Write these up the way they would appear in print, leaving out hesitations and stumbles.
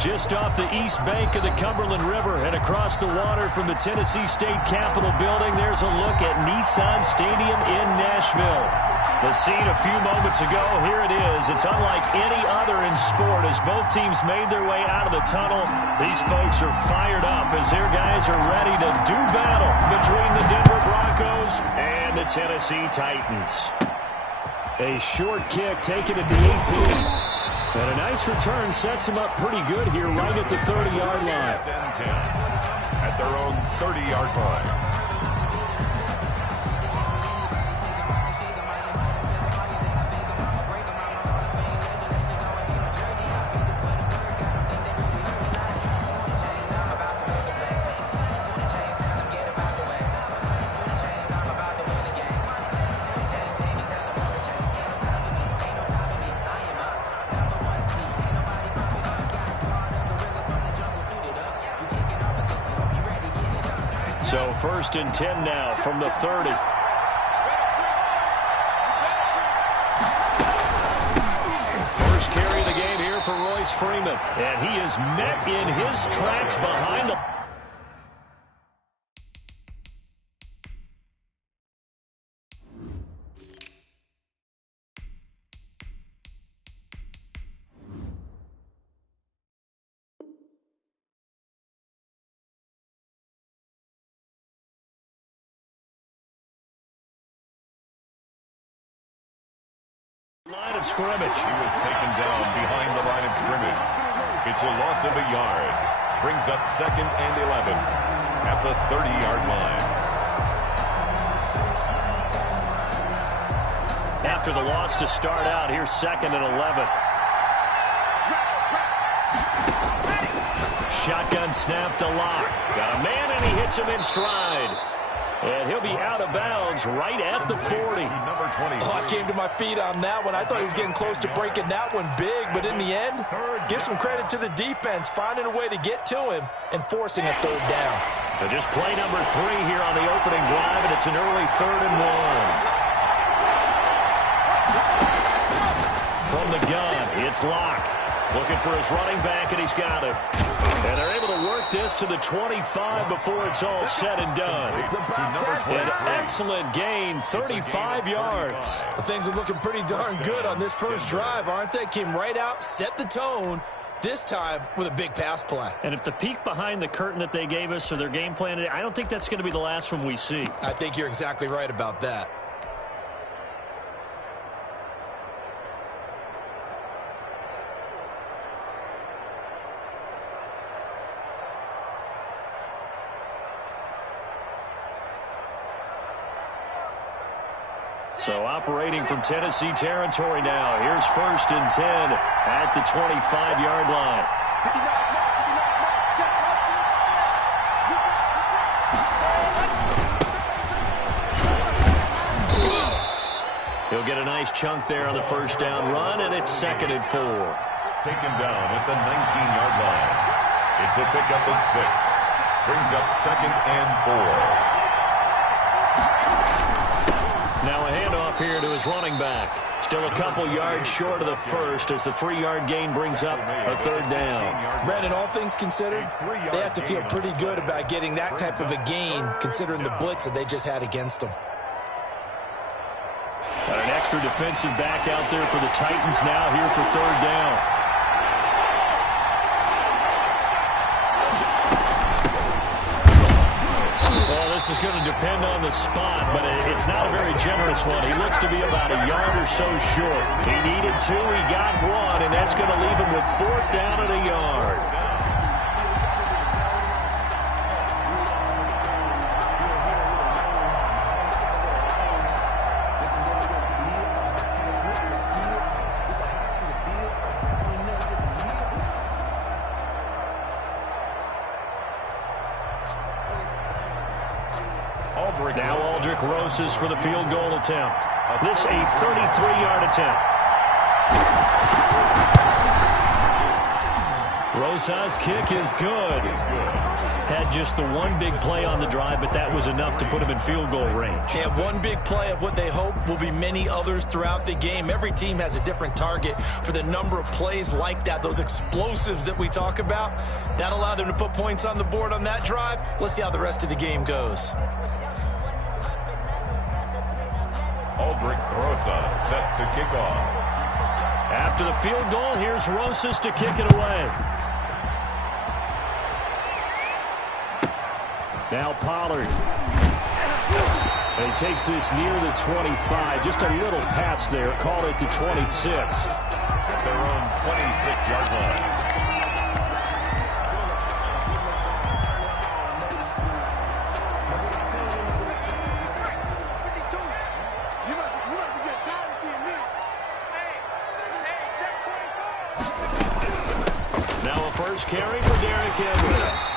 Just off the east bank of the Cumberland River and across the water from the Tennessee State Capitol building, there's a look at Nissan Stadium in Nashville. The scene a few moments ago, here it is. It's unlike any other in sport as both teams made their way out of the tunnel. These folks are fired up as their guys are ready to do battle between the Denver Broncos and the Tennessee Titans. A short kick taken at the 18. And a nice return sets them up pretty good here right at the 30-yard line. At their own 30-yard line. So 1st and 10 now from the 30. First carry of the game here for Royce Freeman. And he is met in his tracks behind the... line of scrimmage. He was taken down behind the line of scrimmage. It's a loss of a yard. Brings up 2nd and 11 at the 30-yard line. After the loss to start out, here's 2nd and 11. Shotgun snap to Locke. Got a man and he hits him in stride. And he'll be out of bounds right at the 40. Oh, I came to my feet on that one. I thought he was getting close to breaking that one big, but in the end, give some credit to the defense, finding a way to get to him and forcing a 3rd down. So just play number 3 here on the opening drive, and it's an early 3rd and 1. From the gun, it's Locke. Looking for his running back, and he's got it. And they're able to work this to the 25 before it's all said and done. An excellent gain, 35 yards. Well, things are looking pretty darn good on this first drive, aren't they? Came right out, set the tone, this time with a big pass play. And if the peek behind the curtain that they gave us or their game plan, I don't think that's going to be the last one we see. I think you're exactly right about that. So operating from Tennessee territory now. Here's 1st and 10 at the 25-yard line. He'll get a nice chunk there on the 1st down run, and it's 2nd and 4. Taken down at the 19-yard line. It's a pickup of 6. Brings up 2nd and 4. Now a handoff here to his running back. Still a couple yards short of the 1st as the 3-yard gain brings up a 3rd down. Brandon, all things considered, they have to feel pretty good about getting that type of a gain considering the blitz that they just had against them. Got an extra defensive back out there for the Titans now here for 3rd down. This is going to depend on the spot, but it's not a very generous one. He looks to be about a yard or so short. He needed 2, he got 1, and that's going to leave him with 4th down and a yard. Now Aldrick Rosas for the field goal attempt. This a 33-yard attempt. Rosas' kick is good. Had just the one big play on the drive, but that was enough to put him in field goal range. Yeah, one big play of what they hope will be many others throughout the game. Every team has a different target for the number of plays like that, those explosives that we talk about. That allowed them to put points on the board on that drive. Let's see how the rest of the game goes. Aldrich Rosa set to kick off. After the field goal, here's Rosas to kick it away. Now Pollard. And he takes this near the 25. Just a little pass there. Call it the 26. At their own 26-yard line. Now a first carry for Derrick Henry.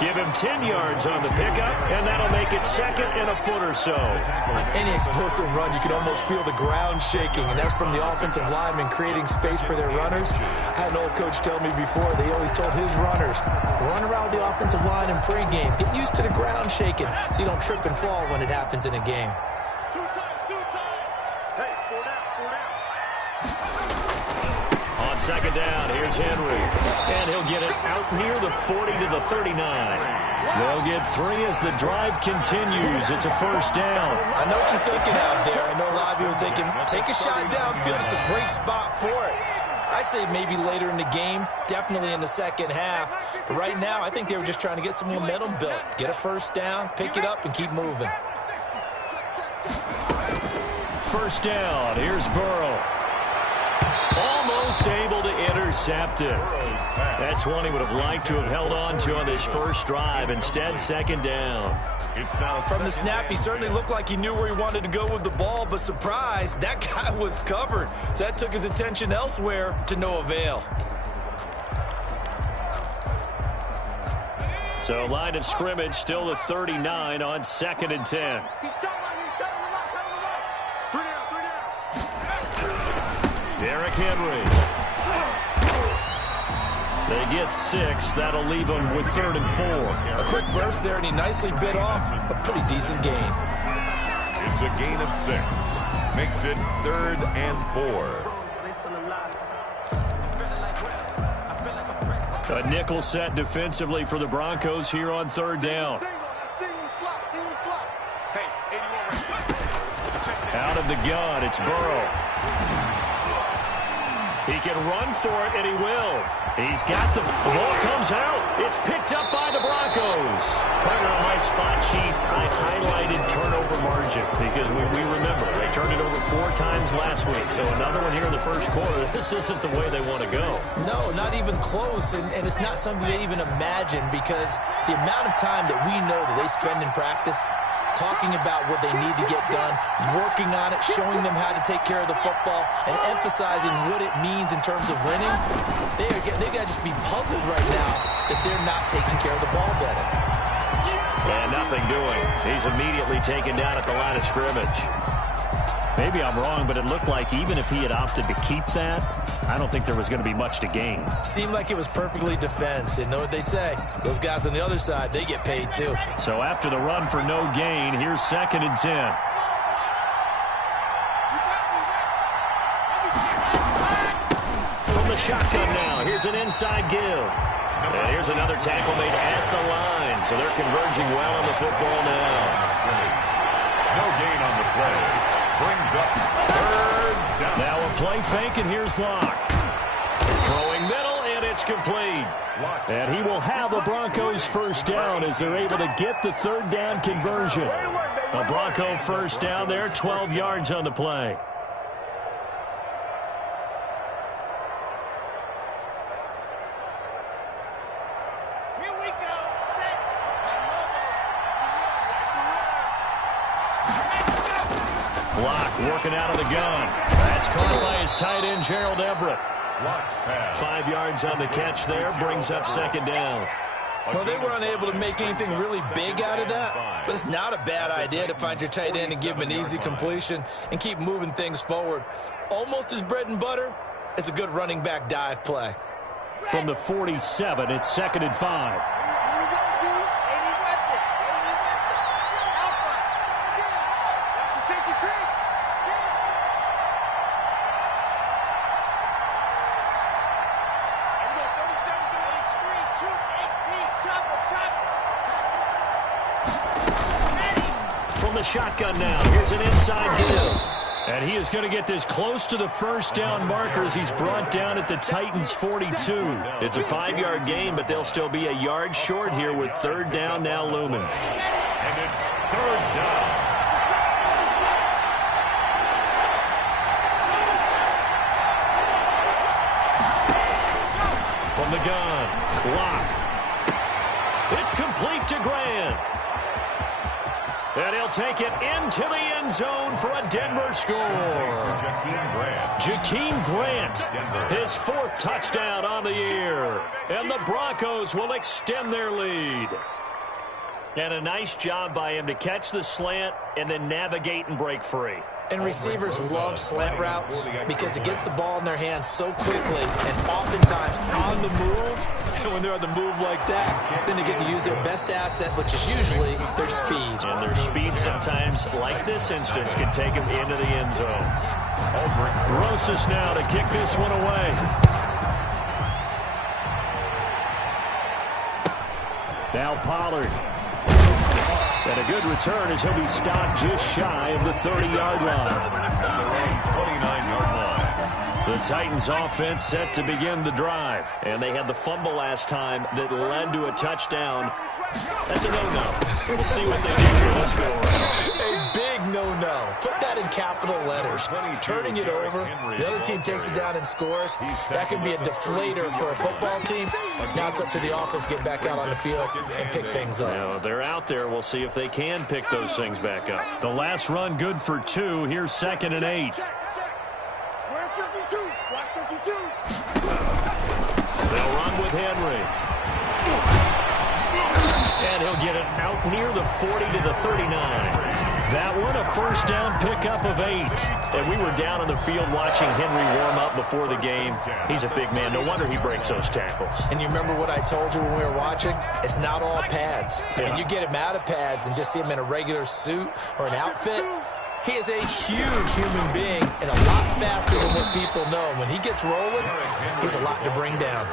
Give him 10 yards on the pickup, and that'll make it second and a foot or so. On any explosive run, you can almost feel the ground shaking, and that's from the offensive linemen creating space for their runners. I had an old coach tell me before, they always told his runners, run around the offensive line in pregame. Get used to the ground shaking so you don't trip and fall when it happens in a game. Two times. Hey, four down. On second down, here's Henry. And he'll get it out near the 40 to the 39. They'll get 3 as the drive continues. It's a first down. I know what you're thinking out there. I know a lot of you are thinking, take a shot downfield. It's a great spot for it. I'd say maybe later in the game, definitely in the second half. But right now, I think they were just trying to get some momentum built. Get a first down, pick it up, and keep moving. First down, here's Burrow. Almost able to intercept it. That's one he would have liked to have held on to on this first drive. Instead, second down. From the snap, he certainly looked like he knew where he wanted to go with the ball, but surprise, that guy was covered. So that took his attention elsewhere to no avail. So line of scrimmage still the 39 on second and 10. Derrick Henry. They get 6. That'll leave them with 3rd and 4. A quick burst there, and he nicely bit off a pretty decent gain. It's a gain of 6. Makes it 3rd and 4. A nickel set defensively for the Broncos here on 3rd down. Out of the gun, it's Burrow. He can run for it, and he will. He's got the ball comes out. It's picked up by the Broncos. Partner, on my spot sheets, I highlighted turnover margin because we remember they turned it over 4 times last week. So another one here in the first quarter. This isn't the way they want to go. No, not even close, and it's not something they even imagine because the amount of time that we know that they spend in practice talking about what they need to get done, working on it, showing them how to take care of the football, and emphasizing what it means in terms of winning. They got to just be puzzled right now that they're not taking care of the ball better. And nothing doing. He's immediately taken down at the line of scrimmage. Maybe I'm wrong, but it looked like even if he had opted to keep that, I don't think there was going to be much to gain. Seemed like it was perfectly defense. And know what they say? Those guys on the other side, they get paid too. So after the run for no gain, here's 2nd and 10. From the shotgun now, here's an inside give. And here's another tackle made at the line. So they're converging well on the football now. No gain on the play. Brings up 3rd down. Now a play fake, and here's Locke. Throwing middle, and it's complete. And he will have the Broncos first down as they're able to get the 3rd down conversion. A Bronco first down there, 12 yards on the play. Block working out of the gun. That's caught by his tight end, Gerald Everett. 5 yards on the catch there, brings up 2nd down. Well, they were unable to make anything really big out of that, but it's not a bad idea to find your tight end and give him an easy completion and keep moving things forward. Almost as bread and butter as a good running back dive play. From the 47, it's 2nd and 5. From the shotgun now, here's an inside give. And he is going to get this close to the first down markers. He's brought down at the Titans' 42. It's a 5-yard gain, but they'll still be a yard short here with third down now looming. And it's third down. From the gun, clock. It's complete to Grant. And he'll take it into the end zone for a Denver score. Jakeem Grant, his 4th touchdown on the year. And the Broncos will extend their lead. And a nice job by him to catch the slant and then navigate and break free. And receivers love slant routes because it gets the ball in their hands so quickly and oftentimes on the move. And when they're on the move like that, then they get to use their best asset, which is usually their speed. And their speed sometimes, like this instance, can take them into the end zone. Rosas now to kick this one away. Now Pollard. And a good return as he'll be stopped just shy of the 30-yard line. 29-yard line. The Titans offense set to begin the drive. And they had the fumble last time that led to a touchdown. That's a no-no. We'll see what they do here. Let's go around. A big no-no. Put that in capital letters. Turning it over, the other team takes it down and scores. That can be a deflator for a football team. Now it's up to the offense to get back out on the field and pick things up. Now, they're out there. We'll see if they can pick those things back up. The last run good for 2. Here's 2nd and 8. Where's 52? Block 52. They'll run with Henry. And he'll get it out near the 40 to the 39. That one, a first down pickup of 8. And we were down on the field watching Henry warm up before the game. He's a big man. No wonder he breaks those tackles. And you remember what I told you when we were watching? It's not all pads. I mean, you get him out of pads and just see him in a regular suit or an outfit. He is a huge human being and a lot faster than what people know. When he gets rolling, he's a lot to bring down.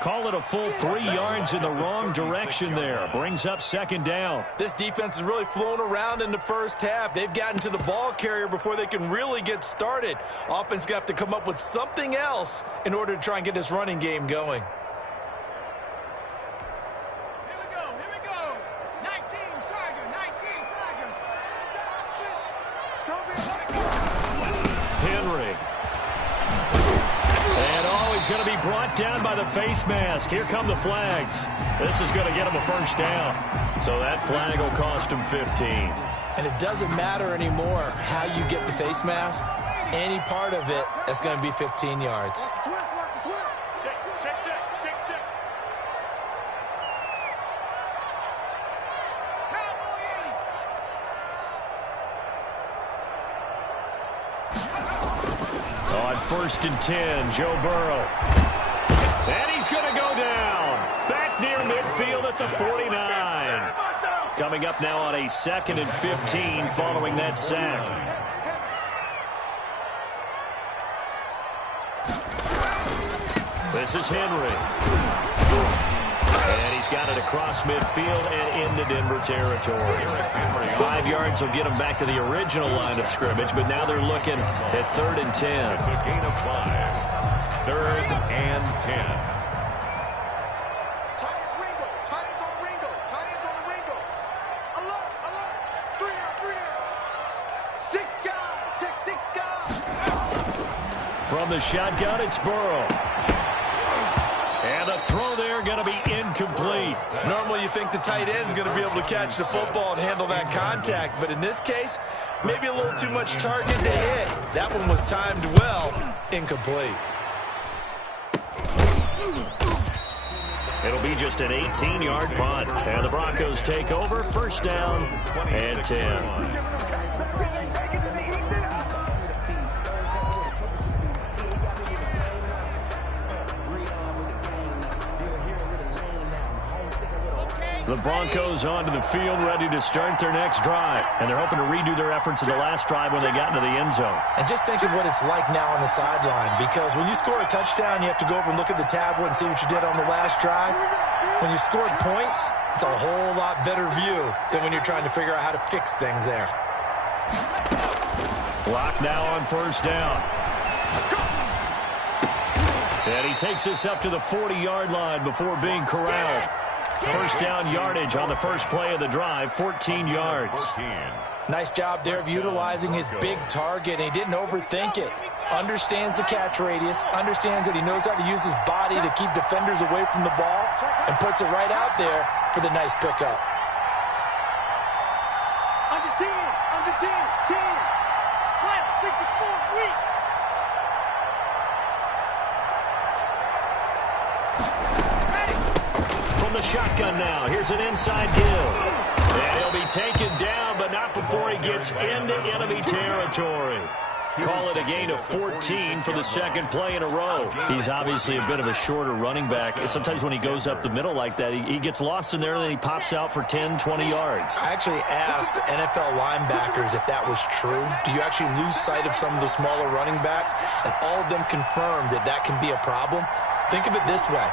Call it a full 3 yards in the wrong direction there. Brings up 2nd down. This defense has really flown around in the first half. They've gotten to the ball carrier before they can really get started. Offense going to have to come up with something else in order to try and get this running game going. Here we go. 19, Tiger, 19, Tiger. Henry. And he's going to be brought down by the face mask. Here come the flags. This is going to get him a first down. So that flag will cost him 15. And it doesn't matter anymore how you get the face mask. Any part of it, that's going to be 15 yards. Check. On 1st and 10, Joe Burrow. And he's going to go down. Back near midfield at the 49. Coming up now on a 2nd and 15 following that sack. This is Henry. And he's got it across midfield and into Denver territory. 5 yards will get him back to the original line of scrimmage, but now they're looking at 3rd and 10. It's a gain of 5. 3rd and 10. Titans on Ringo. Alert. 3 down. 6 guys. From the shotgun, it's Burrow. And the throw there going to be incomplete. Normally you think the tight end's going to be able to catch the football and handle that contact, but in this case, maybe a little too much target to hit. That one was timed well, incomplete. It'll be just an 18-yard punt. And the Broncos take over, first down and 10. The Broncos onto the field, ready to start their next drive. And they're hoping to redo their efforts in the last drive when they got into the end zone. And just think of what it's like now on the sideline, because when you score a touchdown, you have to go over and look at the tablet and see what you did on the last drive. When you scored points, It's a whole lot better view than when you're trying to figure out how to fix things there. Block now on first down. And he takes this up to the 40-yard line before being corralled. First down yardage on the first play of the drive, 14 yards. Nice job there of utilizing his big target. He didn't overthink it. Understands the catch radius, understands that he knows how to use his body to keep defenders away from the ball, and puts it right out there for the nice pickup. Under 10, 10. Flat, 64, weak. From the shotgun now, here's an inside give. And he'll be taken down, but not before he gets into enemy territory. Call it a gain of 14 for the second play in a row. He's obviously a bit of a shorter running back. Sometimes when he goes up the middle like that, he gets lost in there, and then he pops out for 10, 20 yards. I actually asked NFL linebackers if that was true. Do you actually lose sight of some of the smaller running backs? And all of them confirmed that that can be a problem. Think of it this way.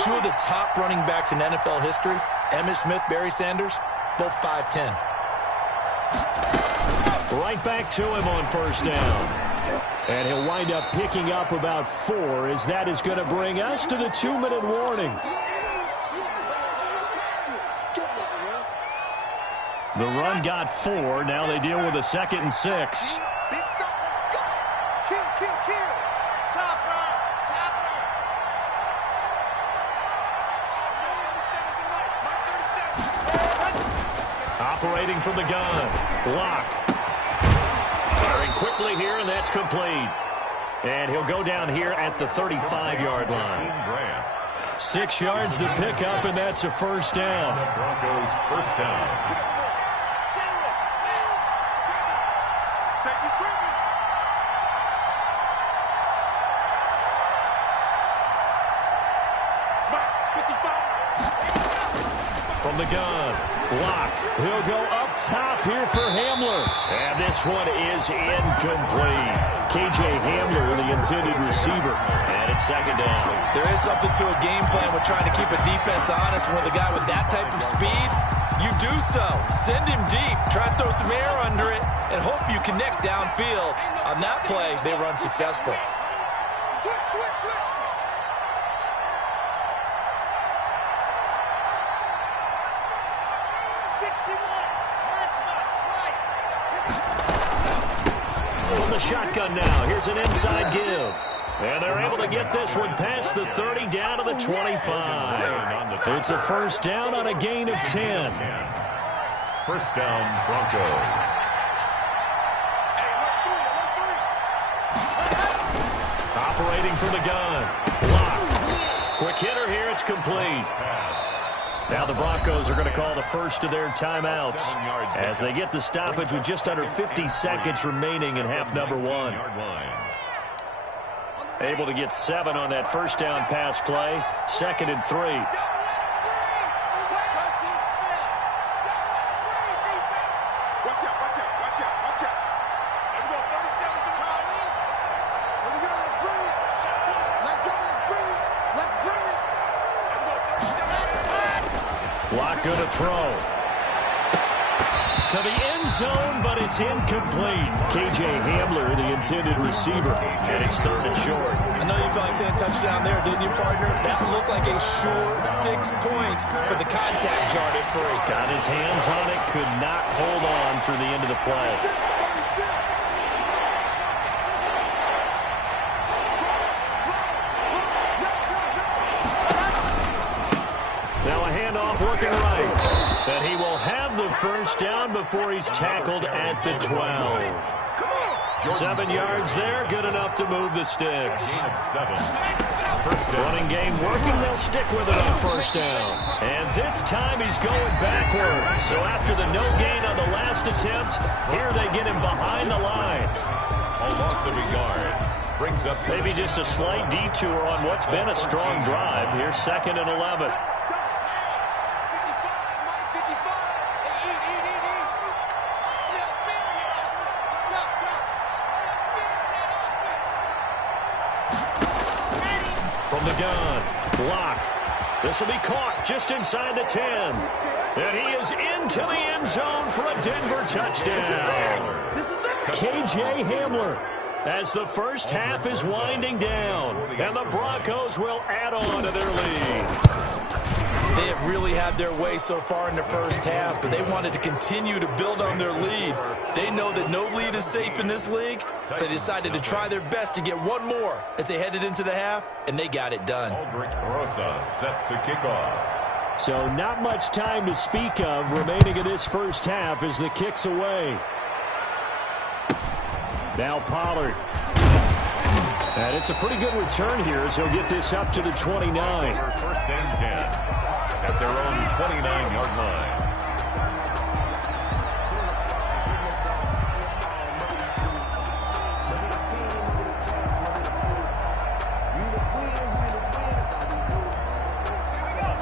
Two of the top running backs in NFL history, Emmitt Smith, Barry Sanders, both 5'10". Right back to him on first down. And he'll wind up picking up about 4, as that is going to bring us to the 2-minute warning. The run got 4. Now they deal with a 2nd and 6. Operating from the gun. Block. Firing quickly here, and that's complete. And he'll go down here at the 35-yard line. 6 yards to pick up, and that's a first down. Broncos first down. From the gun, block. He'll go up top here for Hamler. And this one is incomplete. K.J. Hamler, the intended receiver. And it's second down. There is something to a game plan with trying to keep a defense honest. When with a guy with that type of speed, you do so. Send him deep. Try and throw some air under it and hope you connect downfield. On that play, they run successful. Switch. From the shotgun now, here's an inside give. And they're able to get this one past the 30 down to the 25. It's a first down on a gain of 10. First down, Broncos. Operating from the gun. Block. Quick hitter here, it's complete. Now the Broncos are going to call the first of their timeouts as they get the stoppage with just under 50 seconds remaining in half number 1. Able to get 7 on that first down pass play. 2nd and 3. Block good to throw. To the end zone, but it's incomplete. K.J. Hamler, the intended receiver, and it's 3rd and short. I know you felt like saying touchdown there, didn't you, partner? That looked like a sure 6 points, but the contact jarred it free. Got his hands on it, could not hold on through the end of the play. Now a handoff working right. And he will have the first down before he's tackled at the 12. 7 yards there, good enough to move the sticks. Running game working, they'll stick with it on first down. And this time he's going backwards. So after the no gain on the last attempt, here they get him behind the line. A loss of a yard. Brings up maybe just a slight detour on what's been a strong drive. Here's 2nd and 11. From the gun, block. This will be caught just inside the 10. And he is into the end zone for a Denver touchdown. K.J. Hamler, as the first half is winding down, and the Broncos will add on to their lead. They have really had their way so far in the first half, but they wanted to continue to build on their lead. They know that no lead is safe in this league, so they decided to try their best to get one more as they headed into the half, and they got it done. Aldrich Rosa set to kick off. So not much time to speak of remaining in this first half as the kick's away. Now Pollard. And it's a pretty good return here as he'll get this up to the 29. First and 10 at their own 29-yard line.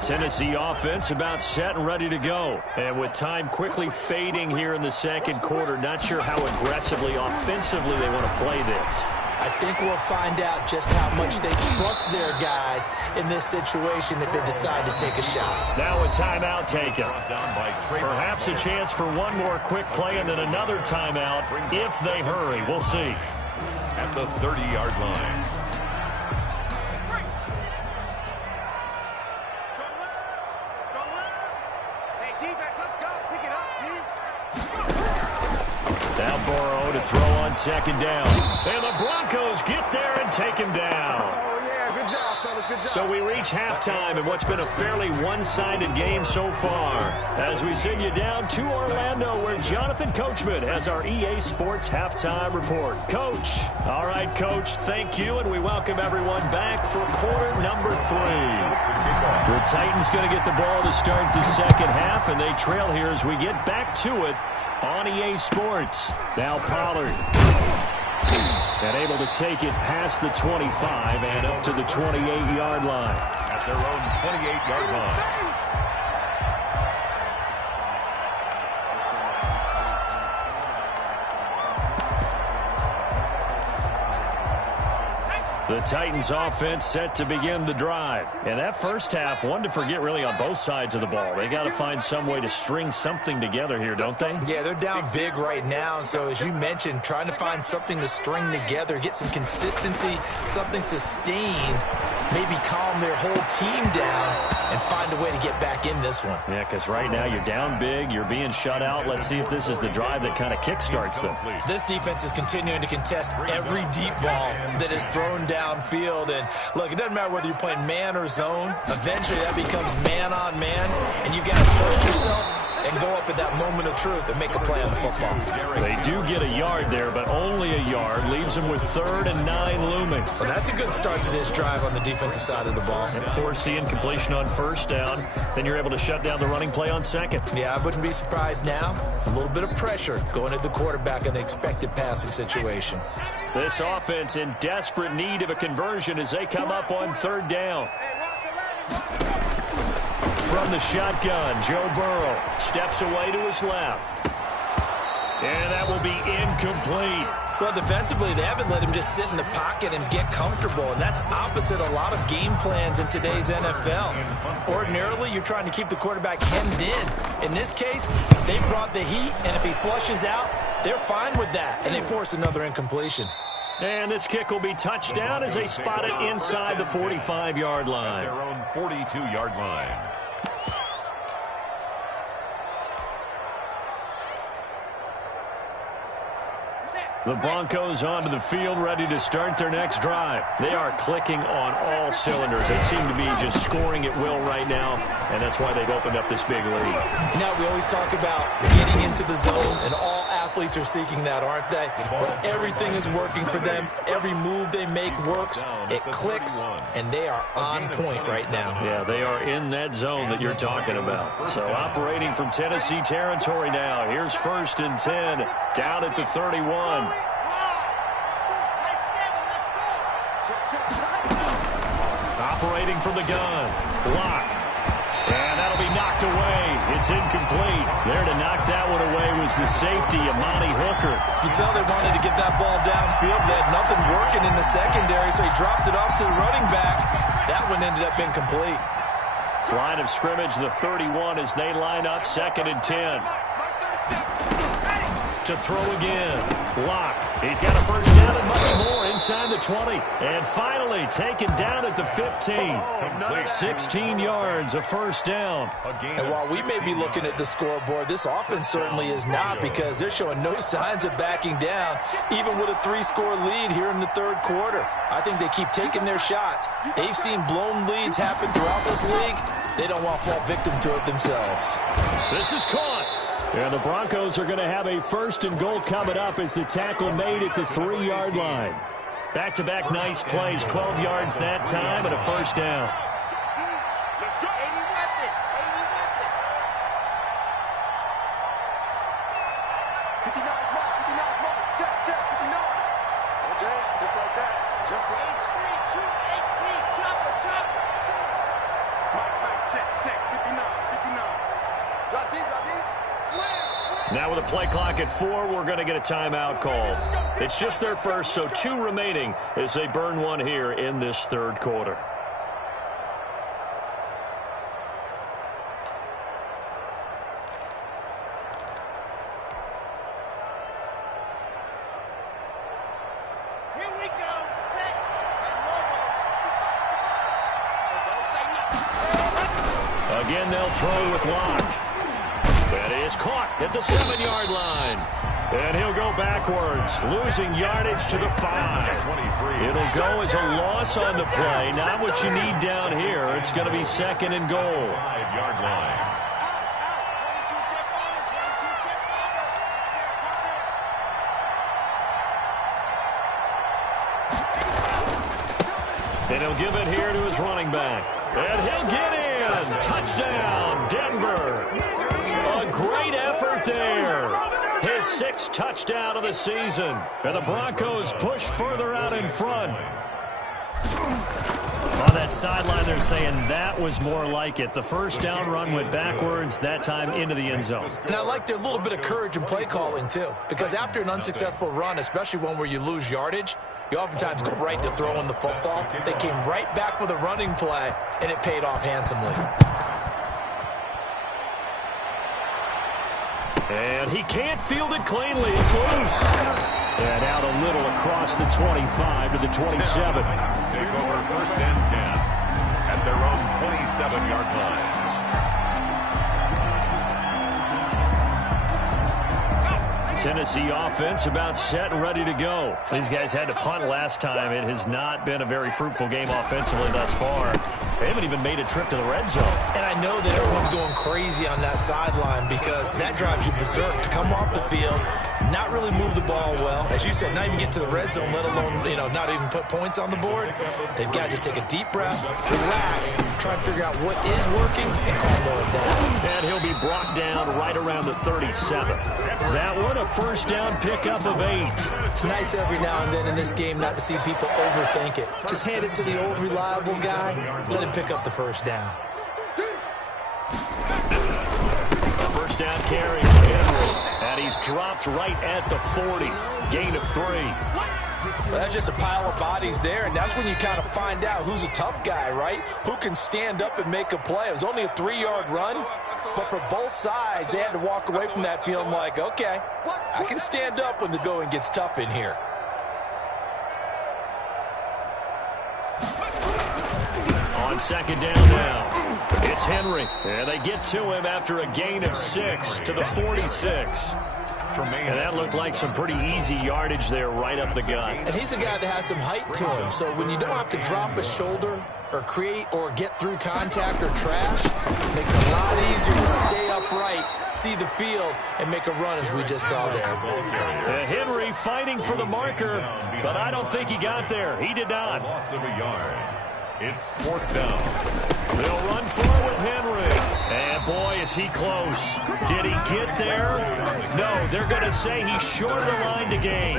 Tennessee offense about set and ready to go. And with time quickly fading here in the second quarter, not sure how aggressively, offensively they want to play this. I think we'll find out just how much they trust their guys in this situation if they decide to take a shot. Now a timeout taken. Perhaps a chance for one more quick play and then another timeout if they hurry. We'll see. At the 30-yard line. Now Burrow to throw on second down. And the Broncos get there and take him down. So we reach halftime in what's been a fairly one-sided game so far. As we send you down to Orlando where Jonathan Coachman has our EA Sports Halftime Report. Coach. All right, Coach, thank you, and we welcome everyone back for quarter number 3. The Titans going to get the ball to start the second half, and they trail here as we get back to it on EA Sports. Now Pollard. And able to take it past the 25 and up to the 28-yard line. At their own 28-yard line. The Titans offense set to begin the drive. And that first half, one to forget really on both sides of the ball. They got to find some way to string something together here, don't they? Yeah, they're down big right now. So as you mentioned, trying to find something to string together, get some consistency, something sustained, maybe calm their whole team down and find a way to get back in this one. Yeah, because right now you're down big, you're being shut out. Let's see if this is the drive that kind of kickstarts them. This defense is continuing to contest every deep ball that is thrown downfield. And look, it doesn't matter whether you're playing man or zone. Eventually that becomes man on man, and you got to trust yourself and go up at that moment of truth and make a play on the football. They do get a yard there, but only a yard. Leaves them with 3rd and 9 looming. Well, that's a good start to this drive on the defensive side of the ball. And force the incompletion on first down. Then you're able to shut down the running play on second. Yeah, I wouldn't be surprised now. A little bit of pressure going at the quarterback in the expected passing situation. This offense in desperate need of a conversion as they come up on 3rd down. From the shotgun, Joe Burrow steps away to his left. And that will be incomplete. Well, defensively, they haven't let him just sit in the pocket and get comfortable, and that's opposite a lot of game plans in today's NFL. Ordinarily, you're trying to keep the quarterback hemmed in. In this case, they brought the heat, and if he flushes out, they're fine with that, and they force another incompletion. And this kick will be touchdown as they spot it inside the 45-yard line. Their own 42-yard line. The Broncos onto the field, ready to start their next drive. They are clicking on all cylinders. They seem to be just scoring at will right now, and that's why they've opened up this big lead. You know, we always talk about getting into the zone, and all athletes are seeking that, aren't they? But everything is working for them. Every move they make works. It clicks, and they are on point right now. Yeah, they are in that zone that you're talking about. So operating from Tennessee territory now. Here's 1st and 10, down at the 31. Operating from the gun. Block. And that'll be knocked away. It's incomplete. There to knock that one away was the safety, Amani Hooker. You tell they wanted to get that ball downfield. They had nothing working in the secondary, so he dropped it off to the running back. That one ended up incomplete. Line of scrimmage, the 31 as they line up 2nd and 10. To throw again. Block. He's got a first down and much more inside the 20. And finally taken down at the 15. 16 yards, a first down. And while we may be looking at the scoreboard, this offense certainly is not, because they're showing no signs of backing down, even with a 3-score lead here in the 3rd quarter. I think they keep taking their shots. They've seen blown leads happen throughout this league. They don't want to fall victim to it themselves. This is caught. And the Broncos are going to have a 1st and goal coming up as the tackle made at the 3-yard line. Back-to-back nice plays, 12 yards that time, and a first down. Now with a play clock at 4, we're going to get a timeout call. It's just their first, so 2 remaining as they burn one here in this 3rd quarter. Here we go. Set. Again, they'll throw with Locke. That is caught at the 7-yard line. And he'll go backwards, losing yardage to the 5. It'll go as a loss on the play. Not what you need down here. It's going to be 2nd and goal. 5-yard line. And he'll give it here to his running back. And he'll get in. Touchdown, Denver. A great effort there. His 6th touchdown of the season. And the Broncos push further out in front. On that sideline, they're saying that was more like it. The first down run went backwards, that time into the end zone. And I like their little bit of courage in play calling, too. Because after an unsuccessful run, especially one where you lose yardage, you oftentimes go right to throwing the football. They came right back with a running play, and it paid off handsomely. And he can't field it cleanly. It's loose. And out a little across the 25 to the 27. Take over 1st and 10 at their own 27-yard line. Tennessee offense about set and ready to go. These guys had to punt last time. It has not been a very fruitful game offensively thus far. They haven't even made a trip to the red zone. And I know that everyone's going crazy on that sideline because that drives you berserk to come off the field, not really move the ball well. As you said, not even get to the red zone, let alone, not even put points on the board. They've got to just take a deep breath, relax, try and figure out what is working, and call more of that. And he'll be brought down right around the 37. That one, a first down pickup of 8. It's nice every now and then in this game not to see people overthink it. Just hand it to the old reliable guy, let him pick up the first down. First down carry for Henry. And he's dropped right at the 40. Gain of 3. Well, that's just a pile of bodies there, and that's when you kind of find out who's a tough guy, right? Who can stand up and make a play. It was only a 3-yard run, but for both sides, they had to walk away from that feeling like, okay, I can stand up when the going gets tough in here. On 2nd down now, it's Henry. And they get to him after a gain of 6 to the 46. And that looked like some pretty easy yardage there right up the gut. And he's a guy that has some height to him, so when you don't have to drop a shoulder or create or get through contact or trash, it makes it a lot easier to stay upright, see the field, and make a run as we just saw there. Henry fighting for the marker, but I don't think he got there. He did not. Loss of a yard. It's 4th down. They'll run forward with Henry. And boy, is he close. Did he get there? No, they're going to say he's short of the line to gain.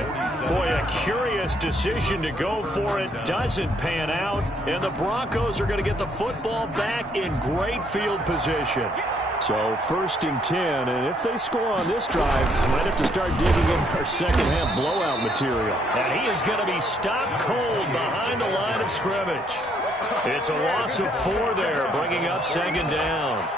Boy, a curious decision to go for it. Doesn't pan out. And the Broncos are going to get the football back in great field position. So 1st and 10, and if they score on this drive, might have to start digging in our second-half blowout material. And he is going to be stopped cold behind the line of scrimmage. It's a loss of 4 there, bringing up second down.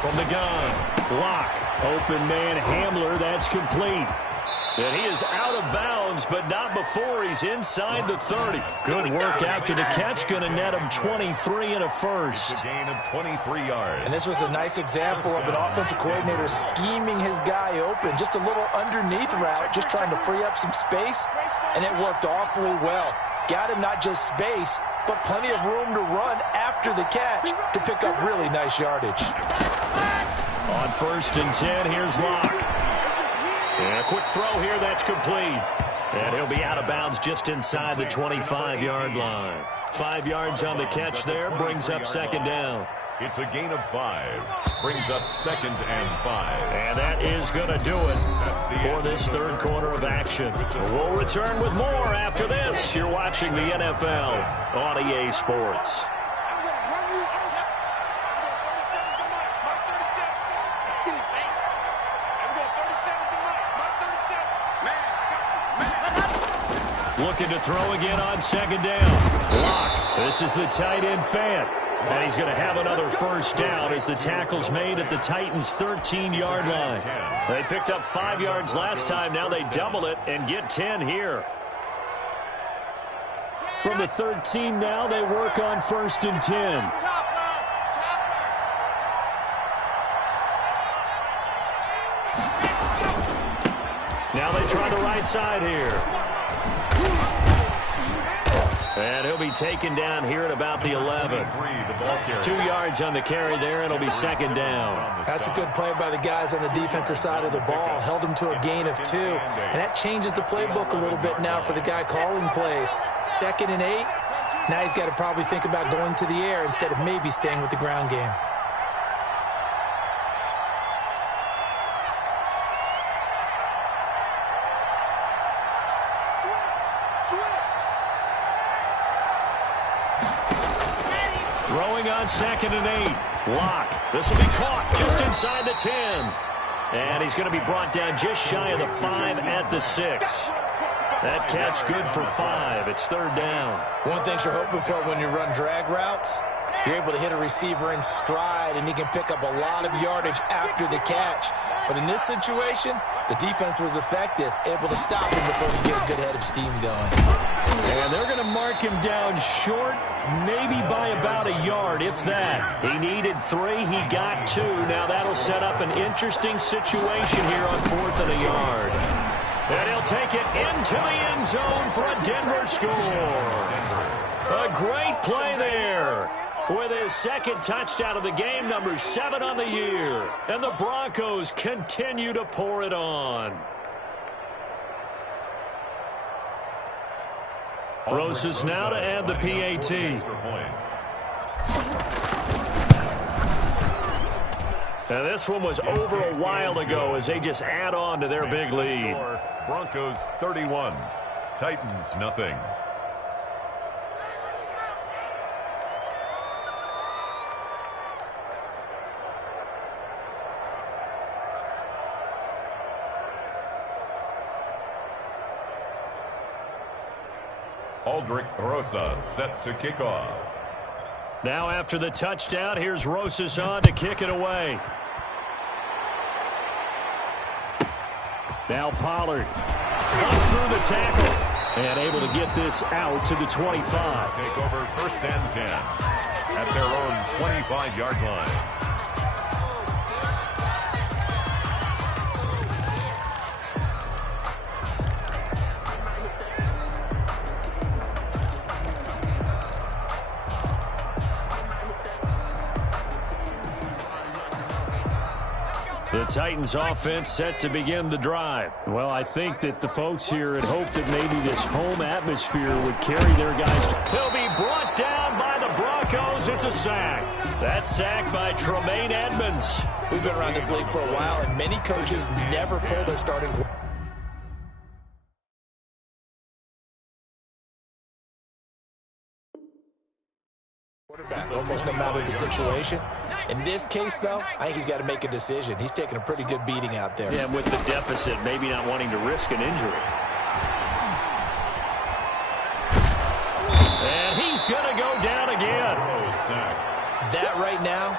From the gun, block, open man Hamler, that's complete. And he is out of bounds, but not before he's inside the 30. Good work after the catch, going to net him 23 and a first. It's a gain of 23 yards. And this was a nice example of an offensive coordinator scheming his guy open. Just a little underneath route, just trying to free up some space, and it worked awfully well. Got him not just space, but plenty of room to run after the catch to pick up really nice yardage. On 1st and 10, here's Locke. And a quick throw here, that's complete. And he'll be out of bounds just inside the 25-yard line. 5 yards on the catch there, brings up second down. It's a gain of 5. Brings up 2nd and 5. And that is going to do it for this third quarter of action. We'll return with more after this. You're watching the NFL on EA Sports. Looking to throw again on second down. Locke. This is the tight end Fant. And he's going to have another first down as the tackle's made at the Titans' 13-yard line. They picked up 5 yards last time. Now they double it and get 10 here. From the 13 now, they work on 1st and 10. Now they try the right side here. And he'll be taken down here at about the 11. 2 yards on the carry there. It'll be second down. That's a good play by the guys on the defensive side of the ball. Held him to a gain of 2. And that changes the playbook a little bit now for the guy calling plays. 2nd and 8. Now he's got to probably think about going to the air instead of maybe staying with the ground game. Throwing on 2nd and 8. Locke. This will be caught just inside the 10. And he's going to be brought down just shy of the 5 at the 6. That catch good for 5. It's 3rd down. One thing you're hoping for when you run drag routes, you're able to hit a receiver in stride, and he can pick up a lot of yardage after the catch. But in this situation, the defense was effective, able to stop him before he get a good head of steam going. And they're going to mark him down short, maybe by about a yard, if that. He needed 3. He got 2. Now that'll set up an interesting situation here on 4th and a yard. And he'll take it into the end zone for a Denver score. A great play there. With his 2nd touchdown of the game, number 7 on the year. And the Broncos continue to pour it on. Rosas now to add the PAT. And this one was over a while ago as they just add on to their big lead. Broncos 31, Titans nothing. Aldrich Rosas set to kick off. Now after the touchdown, here's Rosas on to kick it away. Now Pollard busts through the tackle and able to get this out to the 25. Take over 1st and 10 at their own 25-yard line. The Titans offense set to begin the drive. Well, I think that the folks here had hoped that maybe this home atmosphere would carry their guys. He'll be brought down by the Broncos. goes. It's a sack. That sack by Tremaine Edmonds. We've been around this league for a while, and many coaches never pull their starting quarterback, almost no matter the situation. In this case, though, I think he's got to make a decision. He's taking a pretty good beating out there. Yeah, and with the deficit, maybe not wanting to risk an injury. And he's going to go down again. That right now,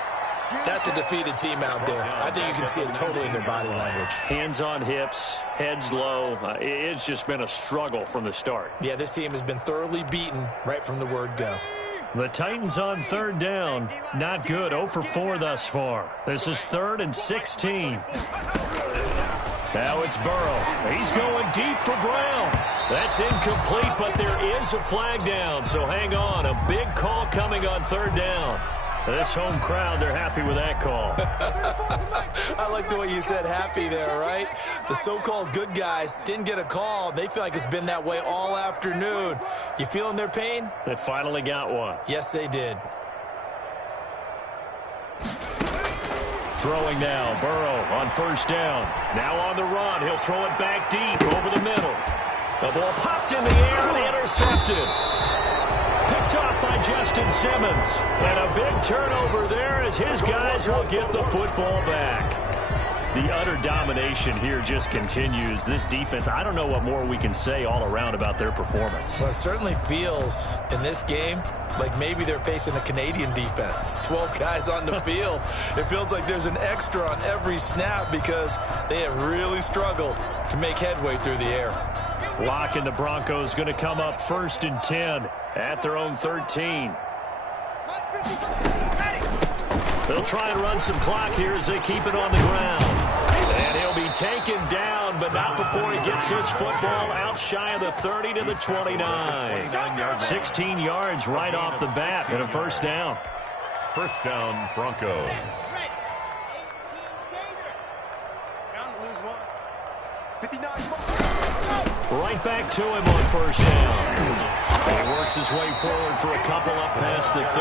that's a defeated team out there. I think you can see it totally in their body language. Hands on hips, heads low. It's just been a struggle from the start. Yeah, this team has been thoroughly beaten right from the word go. The Titans on third down. Not good. 0 for 4 thus far. This is 3rd and 16. Now it's Burrow. He's going deep for Brown. That's incomplete, but there is a flag down. So hang on. A big call coming on third down. This home crowd, they're happy with that call. I like the way you said happy there, right? The so-called good guys didn't get a call. They feel like it's been that way all afternoon. You feeling their pain? They finally got one. Yes, they did. Throwing now, Burrow on first down. Now on the run. He'll throw it back deep over the middle. The ball popped in the air and intercepted. Picked off by Justin Simmons. And a big turnover there as his guys will get the football back. The utter domination here just continues. This defense, I don't know what more we can say all around about their performance. Well, it certainly feels in this game like maybe they're facing a Canadian defense. 12 guys on the field. It feels like there's an extra on every snap because they have really struggled to make headway through the air. Lock and the Broncos going to come up 1st and 10 at their own 13. They'll try and run some clock here as they keep it on the ground. And he'll be taken down, but not before he gets his football out shy of the 30 to the 29. 16 yards right off the bat and a first down. First down, Broncos. Right back to him on first down. He works his way forward for a couple up past the 30.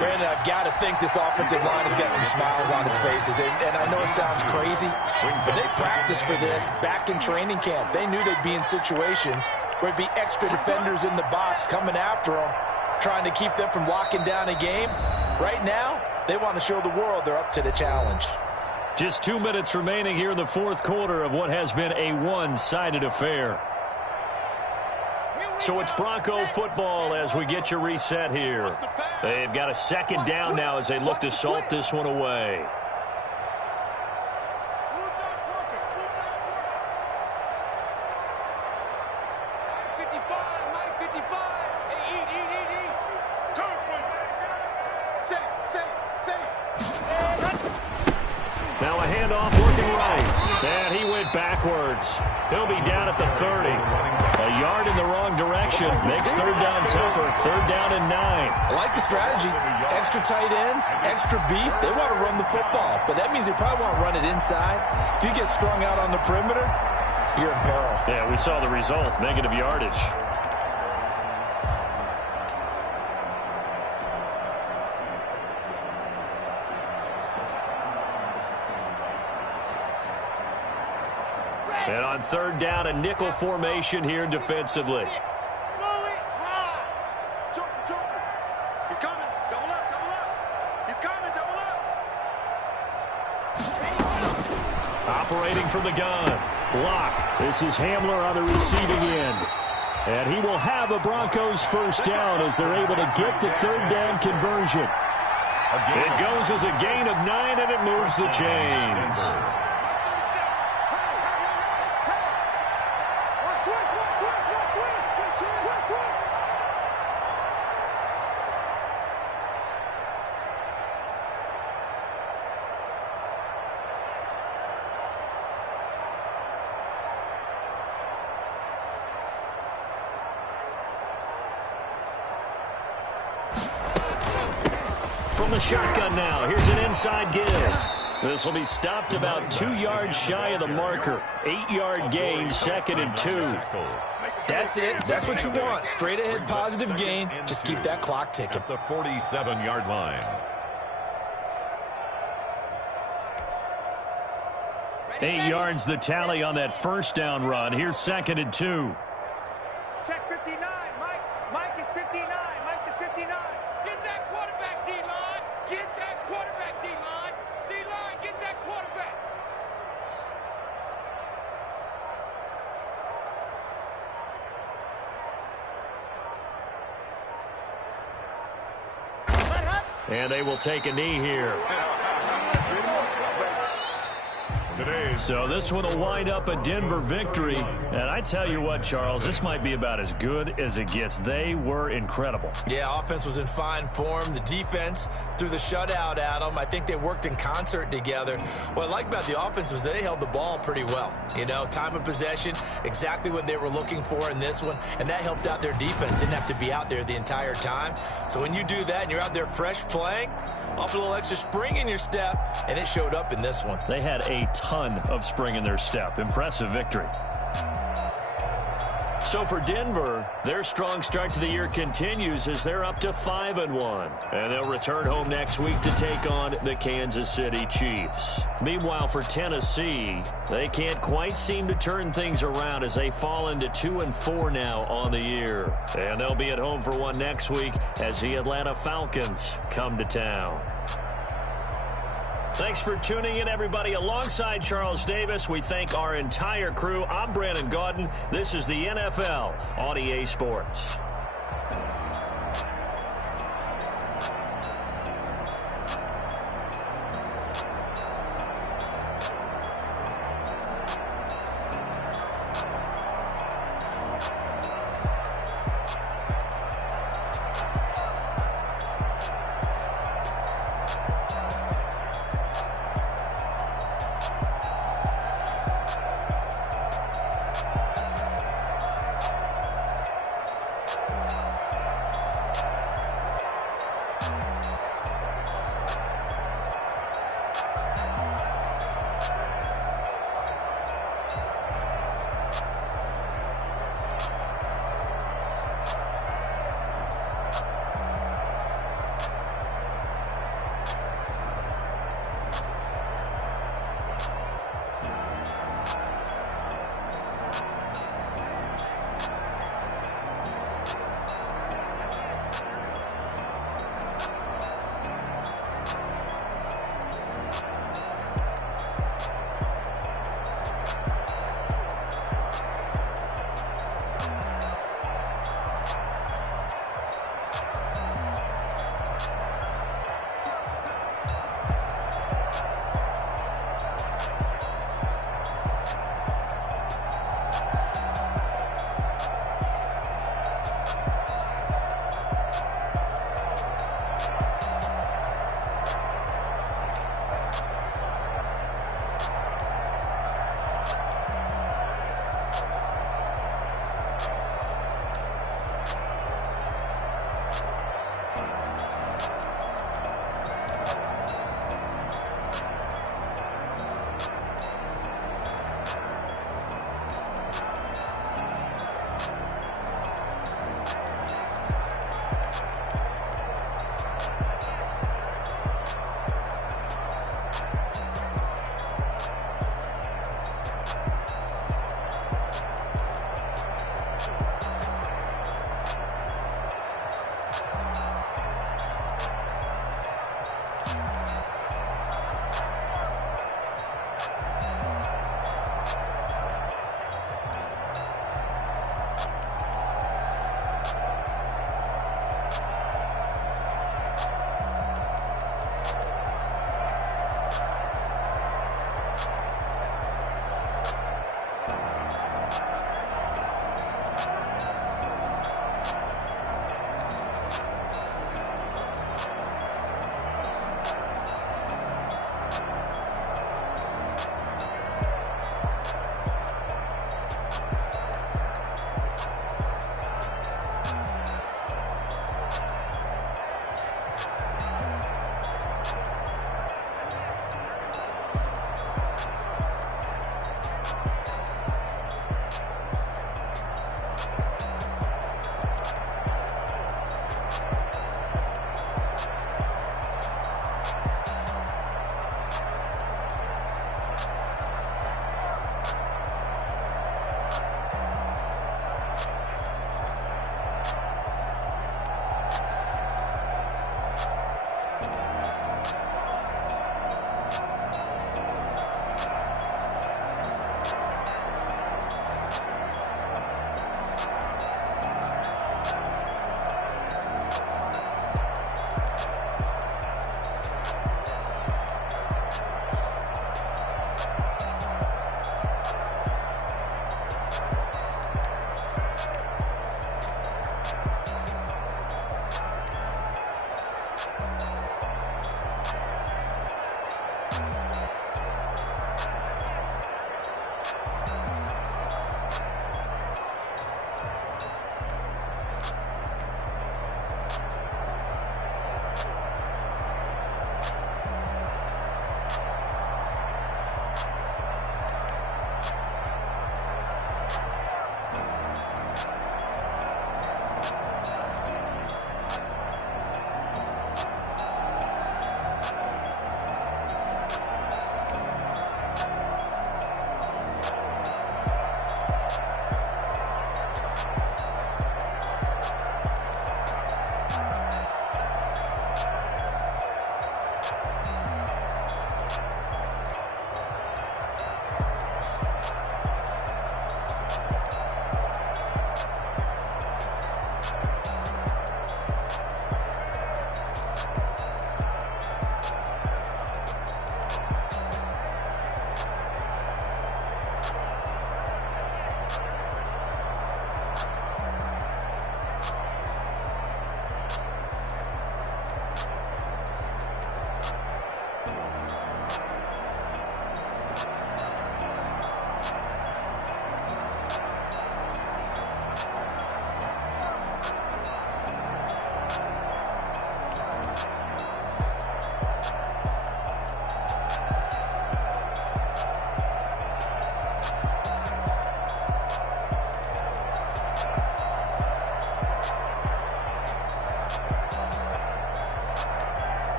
Brandon, I've got to think this offensive line has got some smiles on its faces. And I know it sounds crazy, but they practiced for this back in training camp. They knew they'd be in situations where it'd be extra defenders in the box coming after them, trying to keep them from locking down a game. Right now, they want to show the world they're up to the challenge. Just 2 minutes remaining here in the fourth quarter of what has been a one-sided affair. So it's Bronco football as we get your reset here. They've got a second down now as they look to salt this one away. Now a handoff looking right. And he went backwards. He'll be down at the 30. A yard in the wrong direction makes third down tougher. Third down and 9. I like the strategy. Extra tight ends, extra beef. They want to run the football, but that means they probably want to run it inside. If you get strung out on the perimeter, you're in peril. Yeah, we saw the result. Negative yardage. And on third down, a nickel formation here defensively. He's coming. Double up, double up. He's coming, double up. Operating from the gun. Block. This is Hamler on the receiving end. And he will have a Broncos first down as they're able to get the third down conversion. It goes as a gain of 9, and it moves the chains. From the shotgun now, here's an inside give. This will be stopped about 2 yards shy of the marker. 8-yard gain, 2nd and 2. That's it. That's what you want. Straight ahead positive gain. Just keep that clock ticking. At the 47-yard line. 8 yards the tally on that first down run. Here's 2nd and 2. Check 59. Mike is 59. Mike to 59. Get that quarterback, D-line. Get that quarterback, D-line. D-line, get that quarterback. And they will take a knee here. So this one will wind up a Denver victory. And I tell you what, Charles, this might be about as good as it gets. They were incredible. Yeah, offense was in fine form. The defense threw the shutout at them. I think they worked in concert together. What I like about the offense was they held the ball pretty well. You know, time of possession, exactly what they were looking for in this one. And that helped out their defense. Didn't have to be out there the entire time. So when you do that and you're out there fresh playing, off a little extra spring in your step, and it showed up in this one. They had a ton of spring in their step. Impressive victory. So for Denver, their strong start to the year continues as they're up to 5-1. And they'll return home next week to take on the Kansas City Chiefs. Meanwhile, for Tennessee, they can't quite seem to turn things around as they fall into 2-4 now on the year. And they'll be at home for one next week as the Atlanta Falcons come to town. Thanks for tuning in, everybody. Alongside Charles Davis, we thank our entire crew. I'm Brandon Gaudin. This is the NFL on EA Sports.